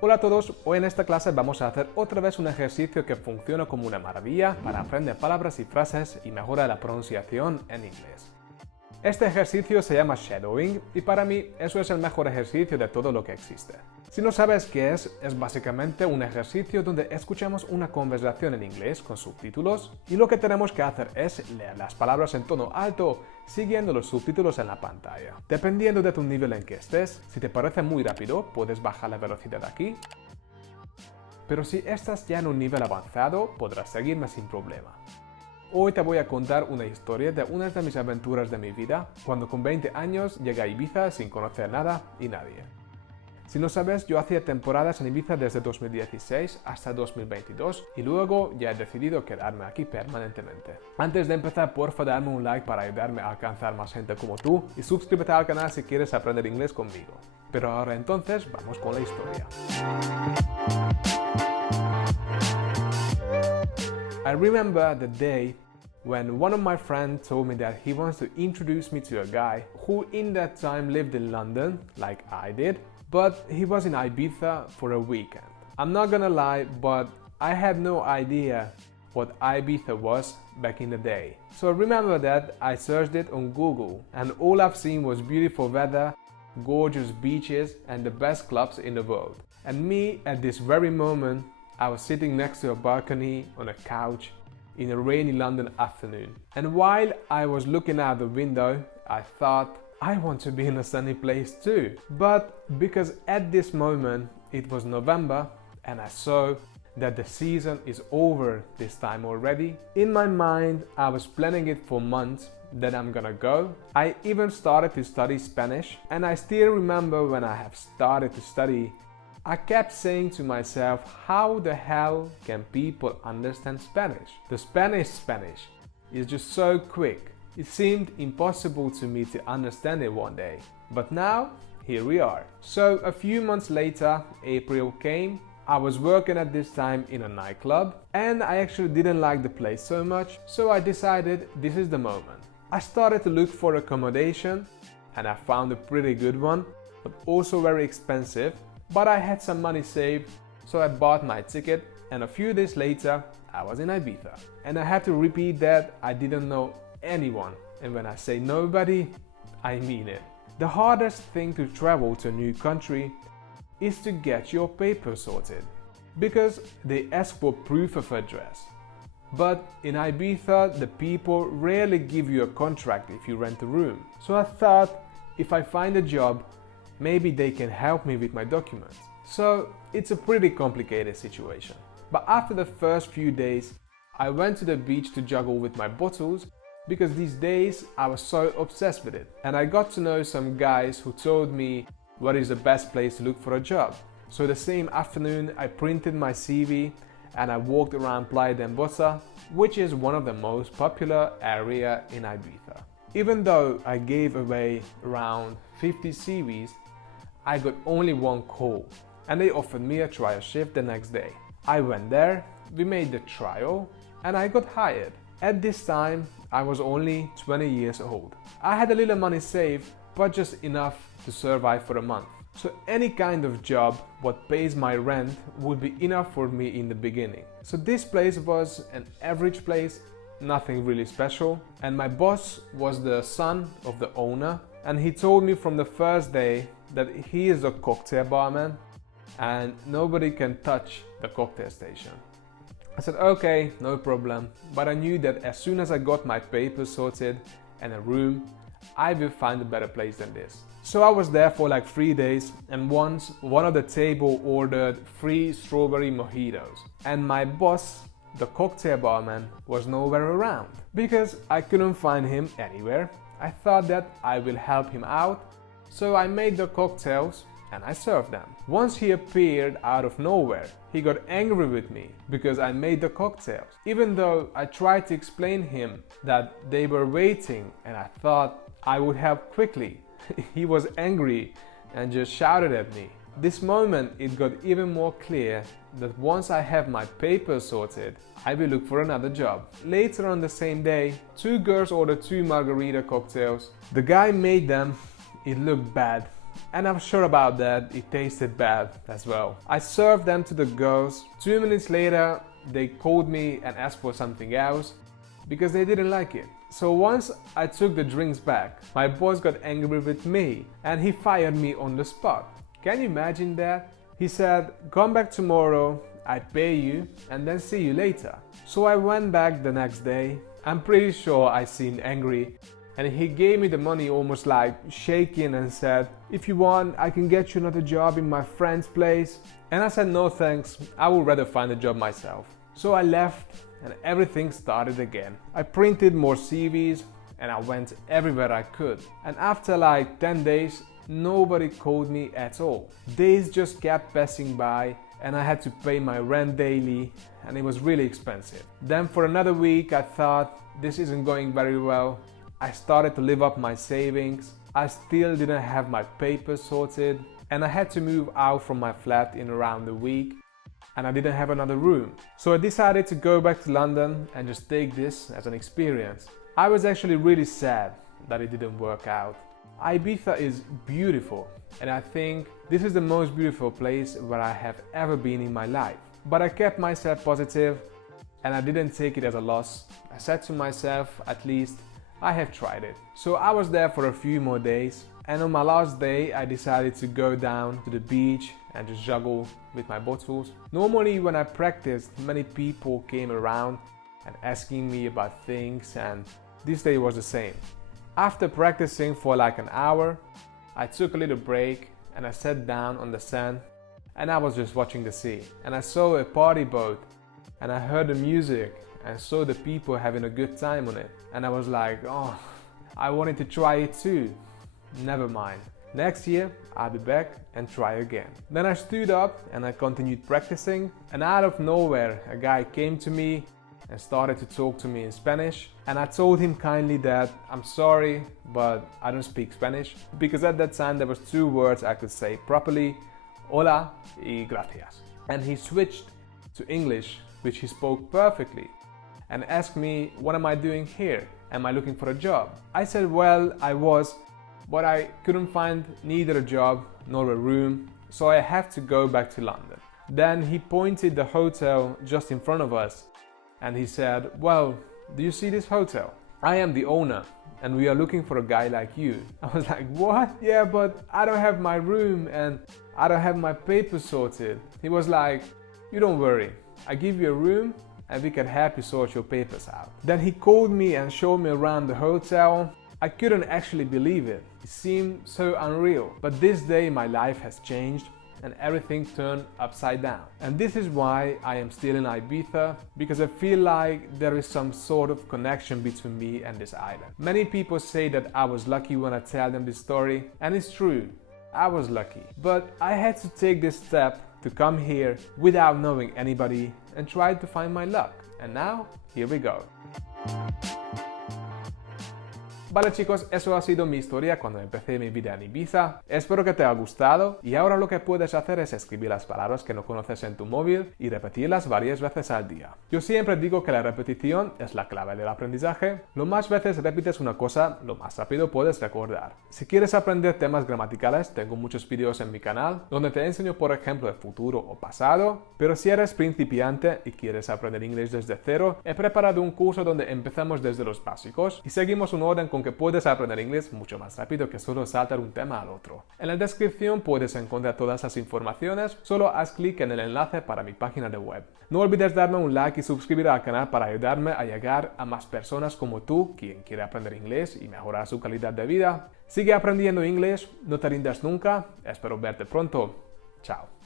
Hola a todos, hoy en esta clase vamos a hacer otra vez un ejercicio que funciona como una maravilla para aprender palabras y frases y mejora la pronunciación en inglés. Este ejercicio se llama shadowing y para mí eso es el mejor ejercicio de todo lo que existe. Si no sabes qué es básicamente un ejercicio donde escuchamos una conversación en inglés con subtítulos y lo que tenemos que hacer es leer las palabras en tono alto siguiendo los subtítulos en la pantalla. Dependiendo de tu nivel en que estés, si te parece muy rápido puedes bajar la velocidad aquí, pero si estás ya en un nivel avanzado podrás seguirme sin problema. Hoy te voy a contar una historia de una de mis aventuras de mi vida, cuando con 20 años llegué a Ibiza sin conocer nada y nadie. Si no sabes, yo hacía temporadas en Ibiza desde 2016 hasta 2022 y luego ya he decidido quedarme aquí permanentemente. Antes de empezar, porfa dame un like para ayudarme a alcanzar más gente como tú y suscríbete al canal si quieres aprender inglés conmigo. Pero ahora entonces, vamos con la historia. I remember the day when one of my friends told me that he wants to introduce me to a guy who in that time lived in London, like I did, but he was in Ibiza for a weekend. I'm not gonna lie, but I had no idea what Ibiza was back in the day. So I remember that I searched it on Google and all I've seen was beautiful weather, gorgeous beaches and the best clubs in the world. And me, at this very moment, I was sitting next to a balcony on a couch in a rainy London afternoon. And while I was looking out the window, I thought, I want to be in a sunny place too. But because at this moment it was November and I saw that the season is over this time already, in my mind I was planning it for months that I'm gonna go. I even started to study Spanish, and I still remember when I have started to study, I kept saying to myself, how the hell can people understand Spanish? The Spanish is just so quick. It seemed impossible to me to understand it one day. But now, here we are. So a few months later, April came. I was working at this time in a nightclub and I actually didn't like the place so much, so I decided this is the moment. I started to look for accommodation and I found a pretty good one, but also very expensive. But I had some money saved, so I bought my ticket and a few days later I was in Ibiza. And I have to repeat that I didn't know anyone, and when I say nobody, I mean it. The hardest thing to travel to a new country is to get your papers sorted, because they ask for proof of address. But in Ibiza, the people rarely give you a contract if you rent a room. So I thought, if I find a job, maybe they can help me with my documents. So it's a pretty complicated situation. But after the first few days, I went to the beach to juggle with my bottles because these days I was so obsessed with it. And I got to know some guys who told me what is the best place to look for a job. So the same afternoon I printed my CV and I walked around Playa d'Embosa, which is one of the most popular area in Ibiza. Even though I gave away around 50 CVs, I got only one call and they offered me a trial shift the next day. I went there, we made the trial and I got hired. At this time, I was only 20 years old. I had a little money saved, but just enough to survive for a month. So any kind of job what pays my rent would be enough for me in the beginning. So this place was an average place, nothing really special, and my boss was the son of the owner, and he told me from the first day that he is a cocktail barman and nobody can touch the cocktail station. I said okay, no problem, but I knew that as soon as I got my papers sorted and a room, I will find a better place than this. So I was there for like 3 days, and once one of the table ordered 3 strawberry mojitos, and my boss, the cocktail barman, was nowhere around because I couldn't find him anywhere. I thought that I will help him out, so I made the cocktails and I served them. Once he appeared out of nowhere, he got angry with me because I made the cocktails, even though I tried to explain him that they were waiting and I thought I would help quickly. He was angry and just shouted at me. This moment it got even more clear that once I have my papers sorted, I will look for another job. Later on the same day, 2 girls ordered 2 margarita cocktails. The guy made them, it looked bad and I'm sure about that, it tasted bad as well. I served them to the girls. 2 minutes later, they called me and asked for something else because they didn't like it. So once I took the drinks back, my boss got angry with me and he fired me on the spot. Can you imagine that? He said, "Come back tomorrow, I pay you, and then see you later." So I went back the next day. I'm pretty sure I seemed angry, and he gave me the money almost like shaking and said, "If you want, I can get you another job in my friend's place." And I said, "No thanks, I would rather find a job myself." So I left and everything started again. I printed more CVs and I went everywhere I could. And after like 10 days, nobody called me at all. Days just kept passing by and I had to pay my rent daily and it was really expensive. Then for another week I thought, this isn't going very well. I started to live up my savings. I still didn't have my papers sorted and I had to move out from my flat in around a week and I didn't have another room. So I decided to go back to London and just take this as an experience. I was actually really sad that it didn't work out. Ibiza is beautiful and I think this is the most beautiful place where I have ever been in my life. But I kept myself positive and I didn't take it as a loss. I said to myself, at least I have tried it. So I was there for a few more days and on my last day I decided to go down to the beach and just juggle with my bottles. Normally when I practiced, many people came around and asking me about things and this day was the same. After practicing for like an hour, I took a little break and I sat down on the sand and I was just watching the sea. And I saw a party boat and I heard the music and saw the people having a good time on it. And I was like, oh, I wanted to try it too. Never mind. Next year, I'll be back and try again. Then I stood up and I continued practicing and out of nowhere, a guy came to me and started to talk to me in Spanish and I told him kindly that I'm sorry but I don't speak Spanish because at that time there was 2 words I could say properly, hola y gracias. And he switched to English, which he spoke perfectly, and asked me, what am I doing here? Am I looking for a job? I said, well, I was, but I couldn't find neither a job nor a room, so I have to go back to London. Then he pointed the hotel just in front of us and he said, well, do you see this hotel? I am the owner and we are looking for a guy like you. I was like, what? Yeah, but I don't have my room and I don't have my papers sorted. He was like, you don't worry, I give you a room and we can help you sort your papers out. Then he called me and showed me around the hotel. I couldn't actually believe it. It seemed so unreal. But this day my life has changed and everything turned upside down. And this is why I am still in Ibiza, because I feel like there is some sort of connection between me and this island. Many people say that I was lucky when I tell them this story, and it's true, I was lucky. But I had to take this step to come here without knowing anybody and try to find my luck. And now, here we go. Vale chicos, eso ha sido mi historia cuando empecé mi vida en Ibiza. Espero que te haya gustado y ahora lo que puedes hacer es escribir las palabras que no conoces en tu móvil y repetirlas varias veces al día. Yo siempre digo que la repetición es la clave del aprendizaje. Lo más veces repites una cosa, lo más rápido puedes recordar. Si quieres aprender temas gramaticales, tengo muchos vídeos en mi canal donde te enseño por ejemplo el futuro o pasado, pero si eres principiante y quieres aprender inglés desde cero, he preparado un curso donde empezamos desde los básicos y seguimos un orden con que puedes aprender inglés mucho más rápido que solo saltar un tema al otro. En la descripción puedes encontrar todas las informaciones, solo haz clic en el enlace para mi página de web. No olvides darme un like y suscribir al canal para ayudarme a llegar a más personas como tú, quien quiere aprender inglés y mejorar su calidad de vida. Sigue aprendiendo inglés, no te rindas nunca, espero verte pronto. Chao.